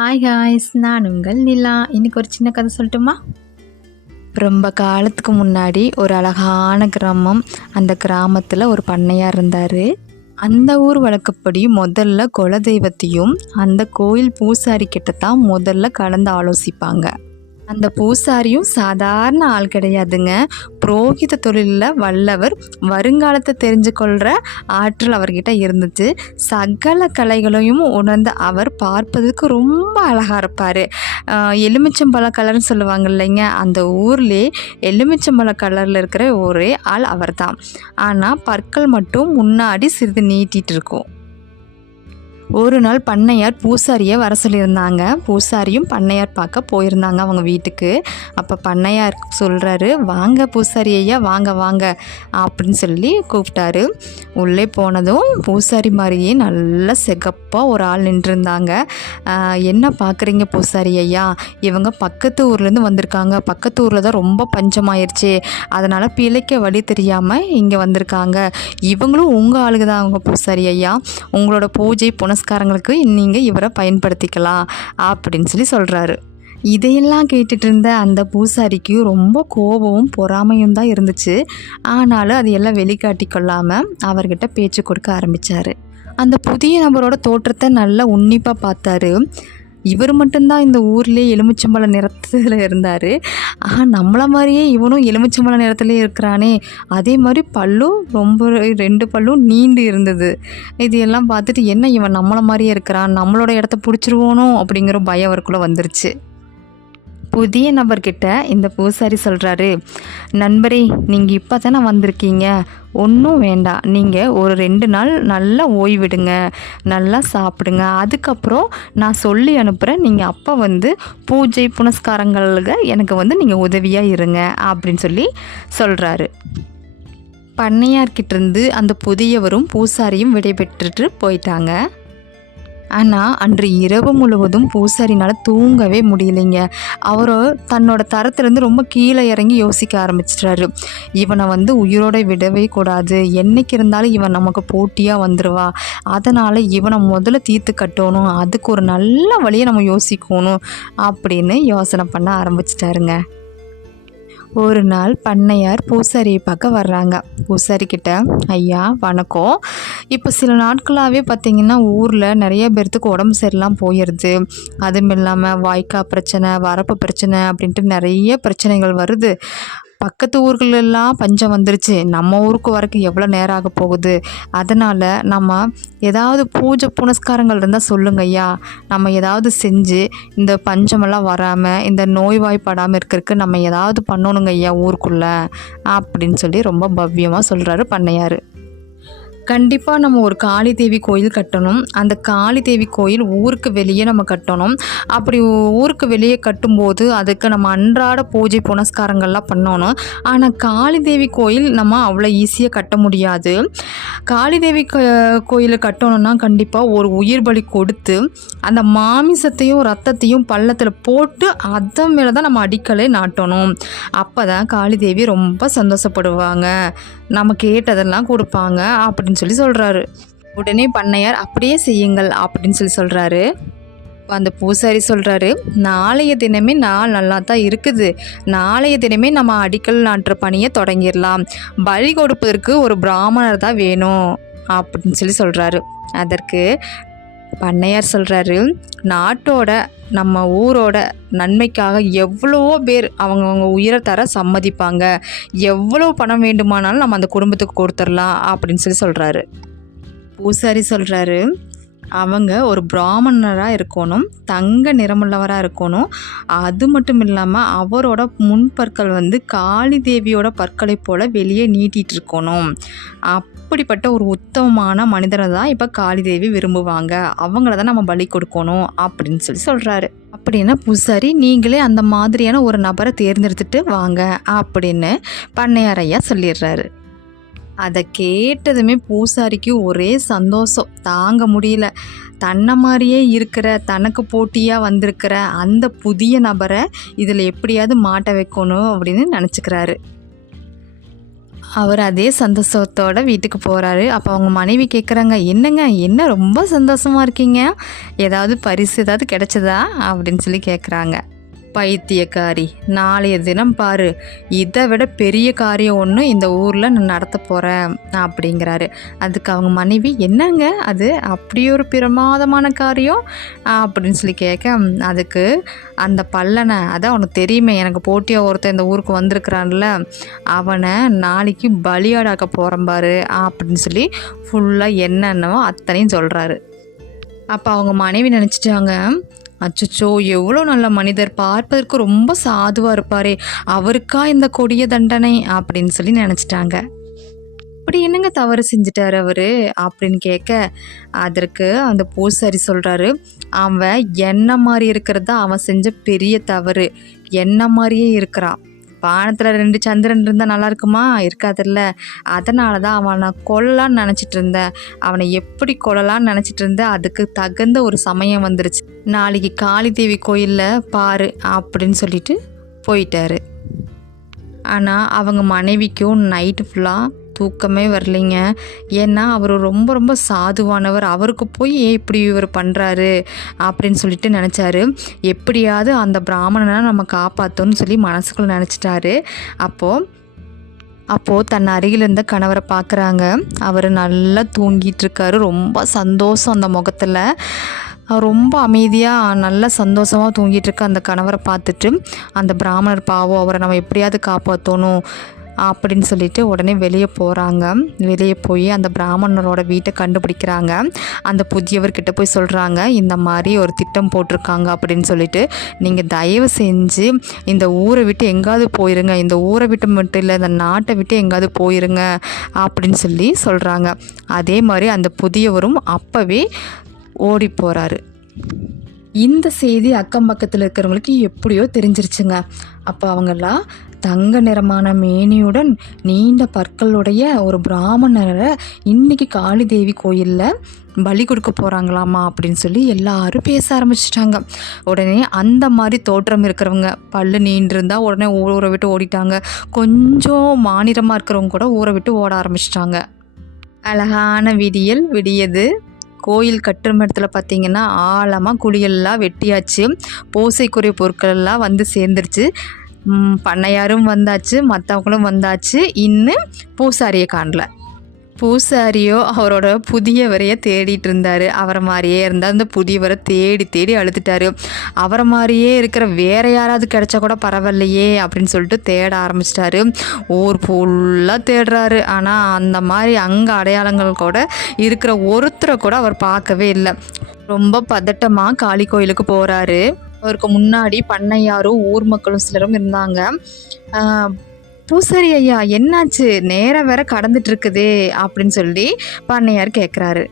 Hi ஹாய்ஸ் நான் உங்கள் நிலா. இன்னைக்கு ஒரு சின்ன கதை சொல்லட்டுமா? ரொம்ப காலத்துக்கு முன்னாடி ஒரு அழகான கிராமம் அந்த கிராமத்தில் ஒரு பண்ணையாக இருந்தார். அந்த ஊர் வழக்கப்படி முதல்ல குலதெய்வத்தையும் அந்த கோயில் பூசாரி கிட்ட தான் முதல்ல கலந்து ஆலோசிப்பாங்க. அந்த பூசாரியும் சாதாரண ஆள் கிடையாதுங்க. புரோகித தொழிலில் வல்லவர் வருங்காலத்தை தெரிஞ்சு கொள்கிற ஆற்றல் அவர்கிட்ட இருந்துச்சு. சகல கலைகளையும் உணர்ந்த அவர் பார்ப்பதற்கு ரொம்ப அழகாக இருப்பார். எலுமிச்சம்பழ கலர்னு சொல்லுவாங்க இல்லைங்க அந்த ஊர்லேயே எலுமிச்சம்பழ கலரில் இருக்கிற ஒரே ஆள் அவர் தான் ஆனால் பற்கள் மட்டும் முன்னாடி சிறிது நீட்டிகிட்டு இருக்கும். ஒரு நாள் பண்ணையார் பூசாரியை வர சொல்லியிருந்தாங்க. பூசாரியும் பண்ணையார் பார்க்க போயிருந்தாங்க அவங்க வீட்டுக்கு. அப்போ பண்ணையார் சொல்கிறாரு வாங்க பூசாரி ஐயா வாங்க வாங்க அப்படின்னு சொல்லி கூப்பிட்டாரு. உள்ளே போனதும் பூசாரி மாதிரியே நல்ல செகப்பாக ஒரு ஆள் நின்றுருந்தாங்க. என்ன பார்க்குறீங்க பூசாரி ஐயா? இவங்க பக்கத்து ஊர்லேருந்து வந்திருக்காங்க. பக்கத்து ஊரில் தான் ரொம்ப பஞ்சமாயிருச்சு. அதனால் பிழைக்க வழி தெரியாமல் இங்கே வந்திருக்காங்க. இவங்களும் உங்கள் ஆளுங்க தான் அவங்க பூசாரி ஐயா. உங்களோட பூஜை புனஸ்காரங்களுக்கு நீங்கள் இவரை பயன்படுத்திக்கலாம் அப்படின்னு சொல்லி சொல்கிறாரு இதையெல்லாம் கேட்டுட்டு இருந்த அந்த பூசாரிக்கு ரொம்ப கோபமும் பொறாமையும் தான் இருந்துச்சு. ஆனாலும் அதையெல்லாம் எல்லாம் வெளிக்காட்டி கொள்ளாமல் அவர்கிட்ட பேச்சு கொடுக்க ஆரம்பித்தார் அந்த புதிய நபரோட தோற்றத்தை நல்லா உன்னிப்பாக பார்த்தாரு. இவர் மட்டும்தான் இந்த ஊர்லேயே எலுமிச்சம்பழ நிறத்தில் இருந்தார். ஆஹா நம்மளை மாதிரியே இவனும் எலுமிச்சம்பழ நிறத்துலேயே இருக்கிறானே. அதே மாதிரி பல்லும் ரொம்ப ரெண்டு பல்லும் நீண்டு இருந்தது. இது எல்லாம் பார்த்துட்டு என்ன இவன் நம்மளை மாதிரியே இருக்கிறான்? நம்மளோட இடத்த பிடிச்சிருவோனோ அப்படிங்கிற பயம் அவருக்குள்ளே வந்துருச்சு. புதிய நபர்கிட்ட இந்த பூசாரி சொல்கிறாரு நண்பரே நீங்கள் இப்போ தானே வந்திருக்கீங்க. ஒன்றும் வேண்டாம். நீங்கள் ஒரு ரெண்டு நாள் நல்லா ஓய்விடுங்க. நல்லா சாப்பிடுங்க. அதுக்கப்புறம் நான் சொல்லி அனுப்புகிறேன் நீங்கள் அப்போ வந்து பூஜை புனஸ்காரங்களுக்கு எனக்கு வந்து நீங்கள் உதவியாக இருங்க அப்படின்னு சொல்லி சொல்கிறாரு பண்ணையார்கிட்டேருந்து அந்த புதியவரும் பூசாரியும் விடைபெற்றுட்டு போயிட்டாங்க. ஆனால் அன்று இரவு முழுவதும் பூசாரினால் தூங்கவே முடியலைங்க. அவர் தன்னோட தரத்துலேருந்து ரொம்ப கீழே இறங்கி யோசிக்க ஆரம்பிச்சிட்டாரு. இவனை வந்து உயிரோட விடவே கூடாது. என்னைக்கு இருந்தாலும் இவன் நமக்கு போட்டியாக வந்துடுவா அதனால் இவனை முதல்ல தீர்த்து கட்டணும். அதுக்கு ஒரு நல்ல வழியை நம்ம யோசிக்கணும் அப்படின்னு யோசனை பண்ண ஆரம்பிச்சிட்டாருங்க. ஒரு நாள் பண்ணையார் பூசாரியை பார்க்க வர்றாங்க. பூசாரி கிட்ட ஐயா வணக்கம். இப்போ சில நாட்களாகவே பார்த்தீங்கன்னா ஊரில் நிறைய பேர்த்துக்கு உடம்பு சரியில்லாம போயிடுது அதுவும் இல்லாமல் வாய்க்கா பிரச்சனை வரப்பு பிரச்சனை அப்படின்ட்டு நிறைய பிரச்சனைகள் வருது. பக்கத்து ஊர்களெல்லாம் பஞ்சம் வந்துருச்சு. நம்ம ஊருக்கு வரைக்கும் எவ்வளோ நேரம் ஆக போகுது? அதனால் நம்ம ஏதாவது பூஜை புனஸ்காரங்கள் இருந்தால் சொல்லுங்க ஐயா. நம்ம ஏதாவது செஞ்சு இந்த பஞ்சமெல்லாம் வராமல் இந்த நோய்வாய்ப்படாமல் இருக்கிறதுக்கு நம்ம ஏதாவது பண்ணணுங்க ஐயா ஊருக்குள்ளே. அப்படின்னு சொல்லி ரொம்ப பவ்யமாக சொல்கிறாரு பண்ணையார். கண்டிப்பாக நம்ம ஒரு காளி தேவி கோயில் கட்டணும். அந்த காளி தேவி கோயில் ஊருக்கு வெளியே நம்ம கட்டணும். அப்படி ஊருக்கு வெளியே கட்டும்போது அதுக்கு நம்ம அன்றாட பூஜை புனஸ்காரங்கள்லாம் பண்ணணும். ஆனால் காளி தேவி கோயில் நம்ம அவ்வளோ ஈஸியாக கட்ட முடியாது. காளி தேவி க- கோயிலை கட்டணும்னா கண்டிப்பாக ஒரு உயிர் பலி கொடுத்து அந்த மாமிசத்தையும் ரத்தத்தையும் பள்ளத்தில் போட்டு அதன் மேலே தான் நம்ம அடிக்கலை நாட்டணும். அப்போ தான் காளி தேவி ரொம்ப சந்தோஷப்படுவாங்க. நம்ம கேட்டதெல்லாம் கொடுப்பாங்க அப்படின்னு சொல்லி சொல்கிறாரு உடனே பண்ணையார் அப்படியே செய்யுங்கள் அப்படின்னு சொல்லி சொல்கிறாரு அந்த பூசாரி சொல்கிறாரு நாளைய தினமே நாள் நல்லா தான் இருக்குது. நாளைய தினமே நம்ம அடிக்கல் நாட்டுற பணியை தொடங்கிடலாம். பலி கொடுப்பதற்கு ஒரு பிராமணர் தான் வேணும் அப்படின்னு சொல்லி சொல்கிறாரு அதற்கு பண்ணையார் சொல்கிறாரு நாட்டோட நம்ம ஊரோட நன்மைக்காக எவ்வளவோ பேர் அவங்கவுங்க உயிரை தர சம்மதிப்பாங்க. எவ்வளோ பணம் வேண்டுமானாலும் நம்ம அந்த குடும்பத்துக்கு கொடுத்துடலாம் அப்படின்னு சொல்லி சொல்கிறாரு பூசாரி சொல்கிறாரு அவங்க ஒரு பிராமணராக இருக்கணும் தங்க நிறமுள்ளவராக இருக்கணும். அது மட்டும் இல்லாமல் அவரோட முன்பற்கள் வந்து காளி தேவியோட பற்களை போல் வெளியே நீட்டிகிட்டு இருக்கணும். அப்படிப்பட்ட ஒரு உத்தமமான மனிதரை தான் இப்போ காளிதேவி விரும்புவாங்க. அவங்கள தான் நம்ம பலி கொடுக்கணும் அப்படின்னு சொல்லி சொல்கிறாரு அப்படின்னா பூசாரி நீங்களே அந்த மாதிரியான ஒரு நபரை தேர்ந்தெடுத்துட்டு வாங்க அப்படின்னு பண்ணையாரையா சொல்லிடுறாரு. அதை கேட்டதுமே பூசாரிக்கு ஒரே சந்தோஷம். தாங்க முடியல. தன்னை மாதிரியே இருக்கிற தனக்கு போட்டியாக வந்திருக்கிற அந்த புதிய நபரை இதில் எப்படியாவது மாட்ட வைக்கணும் அப்படின்னு நினச்சிக்கிறாரு. அவர் அதே சந்தோஷத்தோட வீட்டுக்கு போகிறாரு அப்போ அவங்க மனைவி கேட்குறாங்க என்னங்க என்ன ரொம்ப சந்தோஷமாக இருக்கீங்க? ஏதாவது பரிசு ஏதாவது கிடைச்சதா? அப்படின்னு சொல்லி கேட்குறாங்க பைத்தியக்காரி. நாளைய தினம் பாரு இதை விட பெரிய காரியம் ஒன்று இந்த ஊரில் நான் நடத்த போகிறேன் அப்படிங்கிறாரு. அதுக்கு அவங்க மனைவி என்னங்க அது? அப்படி ஒரு பிரமாதமான காரியம்? அப்படின்னு சொல்லி கேட்க அதுக்கு அந்த பல்லனை அதான் உனக்கு தெரியுமே எனக்கு போட்டியாக ஒருத்தன் இந்த ஊருக்கு வந்திருக்கிறான்ல அவனை நாளைக்கு பலியாடாக்க போகிறேன் பாரு அப்படின்னு சொல்லி ஃபுல்லாக என்னென்னவோ அத்தனையும் சொல்கிறாரு அப்போ அவங்க மனைவி நினச்சிட்டாங்க அச்சச்சோ எவ்வளோ நல்ல மனிதர். பார்ப்பதற்கு ரொம்ப சாதுவாக இருப்பாரே. அவருக்கா இந்த கொடிய தண்டனை? அப்படின்னு சொல்லி நினச்சிட்டாங்க. அப்படி என்னங்க தவறு செஞ்சிட்டார் அவர்? அப்படின்னு கேட்க அதற்கு அந்த பூசாரி சொல்கிறாரு அவன் என்ன மாதிரி இருக்கிறது? தான் அவன் செஞ்ச பெரிய தவறு. என்ன மாதிரியே இருக்கிறான். வானத்தில் ரெண்டு சந்திரன் இருந்தால் நல்லா இருக்குமா? இருக்காதுல்ல. அதனால தான் அவனை கொல்லலான்னு நினச்சிட்டு இருந்தேன். அவனை எப்படி கொல்லலான்னு நினச்சிட்டு இருந்தேன். அதுக்கு தகுந்த ஒரு சமயம் வந்துருச்சு. நாளைக்கு காளி தேவி கோயிலில் பாரு அப்படின்னு சொல்லிட்டு போயிட்டாரு. ஆனால் அவங்க மனைவிக்கும் நைட்டு ஃபுல்லாக தூக்கமே வரலைங்க. ஏன்னா அவர் ரொம்ப ரொம்ப சாதுவானவர். அவருக்கு போய் ஏன் இப்படி இவர் பண்ணுறாரு அப்படின்னு சொல்லிட்டு நினச்சாரு. எப்படியாவது அந்த பிராமணனை நம்ம காப்பாற்றோன்னு சொல்லி மனசுக்குள்ளே நினச்சிட்டாரு. அப்போது அப்போது தன் அருகில் இருந்த கணவரை பார்க்குறாங்க அவர் நல்லா தூங்கிட்டு இருக்காரு ரொம்ப சந்தோஷம் அந்த முகத்தில். ரொம்ப அமைதியாக நல்ல சந்தோஷமாக தூங்கிட்டு இருக்க அந்த கணவரை பார்த்துட்டு அந்த பிராமணர் பாவம் அவரை நம்ம எப்படியாவது காப்பாற்றணும் அப்படின்னு சொல்லிட்டு உடனே வெளியே போகிறாங்க வெளியே போய் அந்த பிராமணரோட வீட்டை கண்டுபிடிக்கிறாங்க. அந்த புதியவர்கிட்ட போய் சொல்கிறாங்க இந்த மாதிரி ஒரு திட்டம் போட்டிருக்காங்க அப்படின்னு சொல்லிட்டு. நீங்கள் தயவு செஞ்சு இந்த ஊரை விட்டு எங்காவது போயிருங்க. இந்த ஊரை விட்டு மட்டும் இல்லை இந்த நாட்டை விட்டு எங்காவது போயிருங்க அப்படின்னு சொல்லி சொல்கிறாங்க அதே மாதிரி அந்த புதியவரும் அப்போவே ஓடி போகிறாரு இந்த செய்தி அக்கம் பக்கத்தில் இருக்கிறவங்களுக்கு எப்படியோ தெரிஞ்சிருச்சுங்க. அப்போ அவங்கெல்லாம் தங்க நிறமான மேனியுடன் நீண்ட பற்களுடைய ஒரு பிராமணரை இன்னைக்கு காளி தேவி கோயிலில் பலி கொடுக்க போகிறாங்களாமா அப்படின்னு சொல்லி எல்லாரும் பேச ஆரம்பிச்சிட்டாங்க. உடனே அந்த மாதிரி தோற்றம் இருக்கிறவங்க பல்லு நீண்டிருந்தா உடனே ஊரை விட்டு ஓடிட்டாங்க. கொஞ்சம் மாநிலமாக இருக்கிறவங்க கூட ஊரை விட்டு ஓட ஆரம்பிச்சிட்டாங்க. அழகான விடியல் விடியது. கோயில் கட்டும் இடத்துல பார்த்தீங்கன்னா ஆழமாக குழியெல்லாம் வெட்டியாச்சு. பூசைக்குரிய பொருட்கள் எல்லாம் வந்து சேர்ந்துருச்சு. பண்ணையாரும் வந்தாச்சு மற்றவங்களும் வந்தாச்சு. இன்னும் பூசாரியை காணல. பூசாரியோ அவரோட புதியவரையை தேடிட்டு இருந்தார். அவரை மாதிரியே இருந்தால் அந்த புதியவரை தேடி தேடி அழுத்துட்டாரு அவரை மாதிரியே இருக்கிற வேற யாராவது கிடைச்சா கூட பரவாயில்லையே அப்படின்னு சொல்லிட்டு தேட ஆரம்பிச்சிட்டாரு. ஊர் ஃபுல்லாக தேடுறாரு. ஆனால் அந்த மாதிரி அங்கே அடையாளங்கள் கூட இருக்கிற ஒருத்தரை கூட அவர் பார்க்கவே இல்லை. ரொம்ப பதட்டமாக காளி கோயிலுக்கு போகிறாரு அவருக்கு முன்னாடி பண்ணையாரும் ஊர் மக்களும் சிலரும் இருந்தாங்க. பூசாரி ஐயா என்னாச்சு? நேரம் வேற கடந்துட்டு இருக்குதே அப்படின்னு சொல்லி பண்ணையார் கேட்குறாரு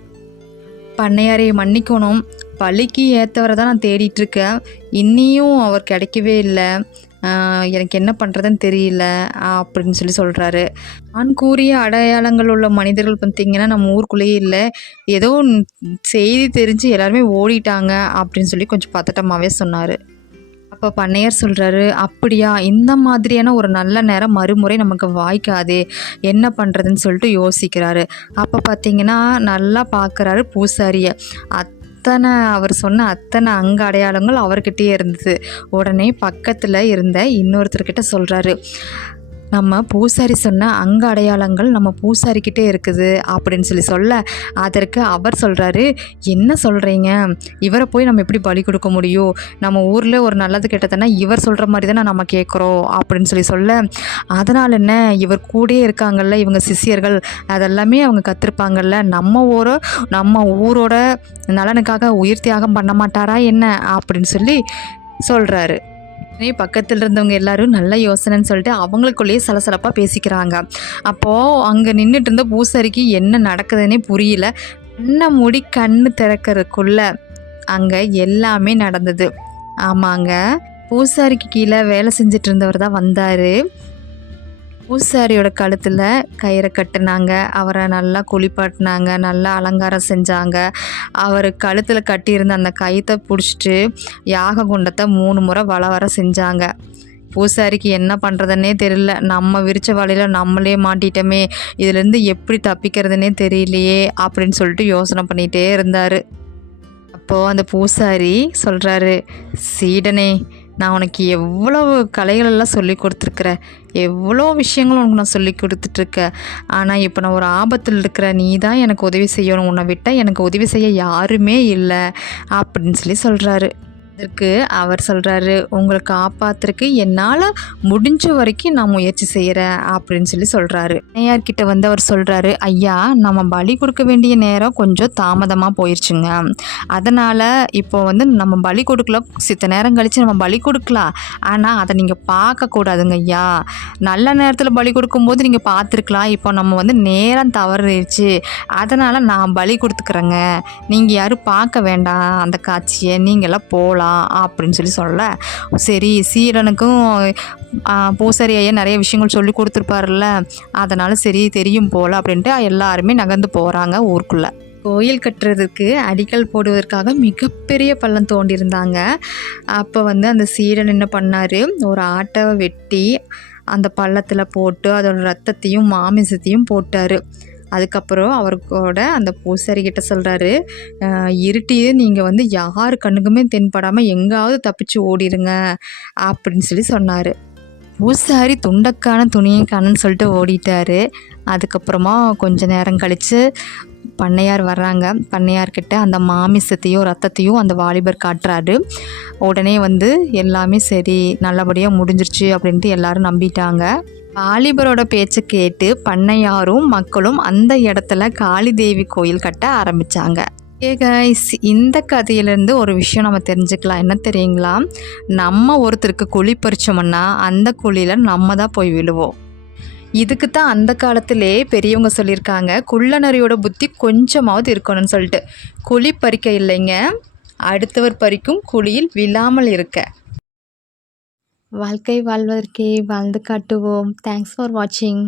பண்ணையாரை மன்னிக்கணும். பழிக்கு ஏற்றவரை தான் நான் தேடிட்டு இருக்கேன் இன்னியும் அவர் கிடைக்கவே இல்லை. எனக்கு என்ன பண்ணுறதுன்னு தெரியல அப்படின்னு சொல்லி சொல்கிறாரு நான் கூறிய அடையாளங்கள் உள்ள மனிதர்கள் பார்த்திங்கன்னா நம்ம ஊருக்குள்ளேயே இல்லை. ஏதோ செய்தி தெரிஞ்சு எல்லாருமே ஓடிட்டாங்க அப்படின்னு சொல்லி கொஞ்சம் பதட்டமாகவே சொன்னார். அப்போ பண்ணையார் சொல்கிறாரு அப்படியா? இந்த மாதிரியான ஒரு நல்ல நேரம் மறுமுறை நமக்கு வாய்க்காதே. என்ன பண்ணுறதுன்னு சொல்லிட்டு யோசிக்கிறாரு. அப்போ பார்த்தீங்கன்னா நல்லா பார்க்குறாரு பூசாரியை. அத்தனை அவர் சொன்ன அத்தனை அங்க அடையாளங்கள் அவர்கிட்டயே இருந்தது. உடனே பக்கத்தில் இருந்த இன்னொருத்தர்கிட்ட சொல்கிறாரு நம்ம பூசாரி சொன்ன அங்க அடையாளங்கள் நம்ம பூசாரிக்கிட்டே இருக்குது அப்படின்னு சொல்லி சொல்ல அதற்கு அவர் சொல்கிறாரு என்ன சொல்கிறீங்க இவரை போய் நம்ம எப்படி பலி கொடுக்க முடியும்? நம்ம ஊரில் ஒரு நல்லது கெட்டதுன்னா இவர் சொல்கிற மாதிரி தானே நம்ம கேட்குறோம் அப்படின்னு சொல்லி சொல்ல அதனால் என்ன? இவர் கூடயே இருக்காங்கல்ல இவங்க சிஷ்யர்கள். அதெல்லாமே அவங்க கற்றுருப்பாங்கல்ல நம்ம ஊரோ நம்ம ஊரோட நலனுக்காக உயிர் தியாகம் பண்ண மாட்டாரா என்ன? அப்படின்னு சொல்லி சொல்கிறாரு பக்கத்தில் இருந்தவங்க எல்லாரும் நல்ல யோசனைன்னு சொல்லிட்டு அவங்களுக்குள்ளேயே சலசலப்பாக பேசிக்கிறாங்க. அப்போது அங்கே நின்றுட்டு இருந்த பூசாரிக்கு என்ன நடக்குதுன்னே புரியல. கண்ணை மூடி கண்ணு திறக்கறதுக்குள்ள அங்கே எல்லாமே நடந்தது. ஆமாங்க. பூசாரிக்கு கீழே வேலை செஞ்சுட்டு இருந்தவர் தான் வந்தார். பூசாரியோட கழுத்தில் கயிறை கட்டினாங்க. அவரை நல்லா குளிப்பாட்டினாங்க. நல்லா அலங்காரம் செஞ்சாங்க. அவர் கழுத்தில் கட்டியிருந்த அந்த கயிற்றை பிடிச்சிட்டு யாக குண்டத்தை மூணு முறை வள வர செஞ்சாங்க. பூசாரிக்கு என்ன பண்ணுறதுன்னே தெரியல. நம்ம விரிச்ச வலையில் நம்மளே மாட்டிட்டோமே. இதுலேருந்து எப்படி தப்பிக்கிறதுனே தெரியலையே அப்படின்னு சொல்லிட்டு யோசனை பண்ணிகிட்டே இருந்தார். அப்போது அந்த பூசாரி சொல்கிறாரு சீடனே நான் உனக்கு எவ்வளவு கலைகளெல்லாம் சொல்லி கொடுத்துருக்குறேன் எவ்வளோ விஷயங்களும் உனக்கு நான் சொல்லி கொடுத்துட்ருக்கேன் ஆனால் இப்போ நான் ஒரு ஆபத்தில் இருக்கிற நீ தான் எனக்கு உதவி செய்யணும். உன்னை விட்டால் எனக்கு உதவி செய்ய யாருமே இல்லை அப்படின்னு சொல்லி சொல்கிறாரு அதற்கு அவர் சொல்கிறாரு உங்களை காப்பாத்துறதுக்கு என்னால் முடிஞ்ச வரைக்கும் நான் முயற்சி செய்கிறேன் அப்படின்னு சொல்லி சொல்கிறாரு ஐயார்கிட்ட வந்து அவர் சொல்கிறாரு ஐயா நம்ம பலி கொடுக்க வேண்டிய நேரம் கொஞ்சம் தாமதமாக போயிடுச்சுங்க அதனால் இப்போ வந்து நம்ம பலி கொடுக்கலாம். சித்த நேரம் கழித்து நம்ம பலி கொடுக்கலாம். ஆனால் அதை நீங்கள் பார்க்கக்கூடாதுங்க ஐயா. நல்ல நேரத்தில் பலி கொடுக்கும்போது நீங்கள் பார்த்துருக்கலாம். இப்போ நம்ம வந்து நேரம் தவறிடுச்சு. அதனால் நான் பலி கொடுத்துக்கிறேங்க. நீங்கள் யாரும் பார்க்க வேண்டாம் அந்த காட்சியை. நீங்களாம் போகலாம் அப்படின்னு சொல்லி சொல்ல சரி சீரனுக்கும் ஆ, பூசாரி ஐயா நிறைய விஷயங்கள் சொல்லி கொடுத்துருப்பாருல்ல. அதனால் சரி தெரியும் போல் அப்படின்ட்டு எல்லாருமே நகர்ந்து போகிறாங்க ஊருக்குள்ளே. கோயில் கட்டுறதுக்கு அடிக்கல் போடுவதற்காக மிகப்பெரிய பள்ளம் தோண்டியிருந்தாங்க. அப்போ வந்து அந்த சீடன் என்ன பண்ணார்? ஒரு ஆட்டை வெட்டி அந்த பள்ளத்தில் போட்டு அதோட ரத்தத்தையும் மாமிசத்தையும் போட்டார். அதுக்கப்புறம் அவருக்கூட அந்த பூசாரி கிட்ட சொல்கிறாரு இருட்டியே நீங்கள் வந்து யார் கண்ணுக்குமே தென்படாமல் எங்காவது தப்பிச்சு ஓடிடுங்க அப்படின்னு சொல்லி சொன்னார். பூசாரி துண்டக்கான துணியக்கானன்னு சொல்லிட்டு ஓடிட்டாரு. அதுக்கப்புறமா கொஞ்ச நேரம் கழித்து பண்ணையார் வர்றாங்க. பண்ணையார்கிட்ட அந்த மாமிசத்தையும் ரத்தத்தையும் அந்த வாலிபர் காட்டுறாரு. உடனே வந்து எல்லாமே சரி நல்லபடியாக முடிஞ்சிருச்சு அப்படின்ட்டு எல்லாரும் நம்பிட்டாங்க. வாலிபரோட பேச்சை கேட்டு பண்ணையாரும் மக்களும் அந்த இடத்துல காளி தேவி கோயில் கட்ட ஆரம்பித்தாங்க ஏ கைஸ் இந்த கதையிலேருந்து ஒரு விஷயம் நம்ம தெரிஞ்சுக்கலாம். என்ன தெரியுங்களா? நம்ம ஒருத்தருக்கு குழி பறிச்சோம்னா அந்த குழியில் நம்ம தான் போய் விழுவோம். இதுக்கு தான் அந்த காலத்திலே பெரியவங்க சொல்லியிருக்காங்க குள்ளநரியோட புத்தி கொஞ்சமாவது இருக்கணும்னு சொல்லிட்டு. குழி பறிக்க இல்லைங்க. அடுத்தவர் பறிக்கும் குழியில் விழாமல் இருக்க. வாழ்க்கை வாழ்வதற்கே வாழ்ந்து காட்டுவோம். தேங்க்ஸ் ஃபார் வாட்சிங்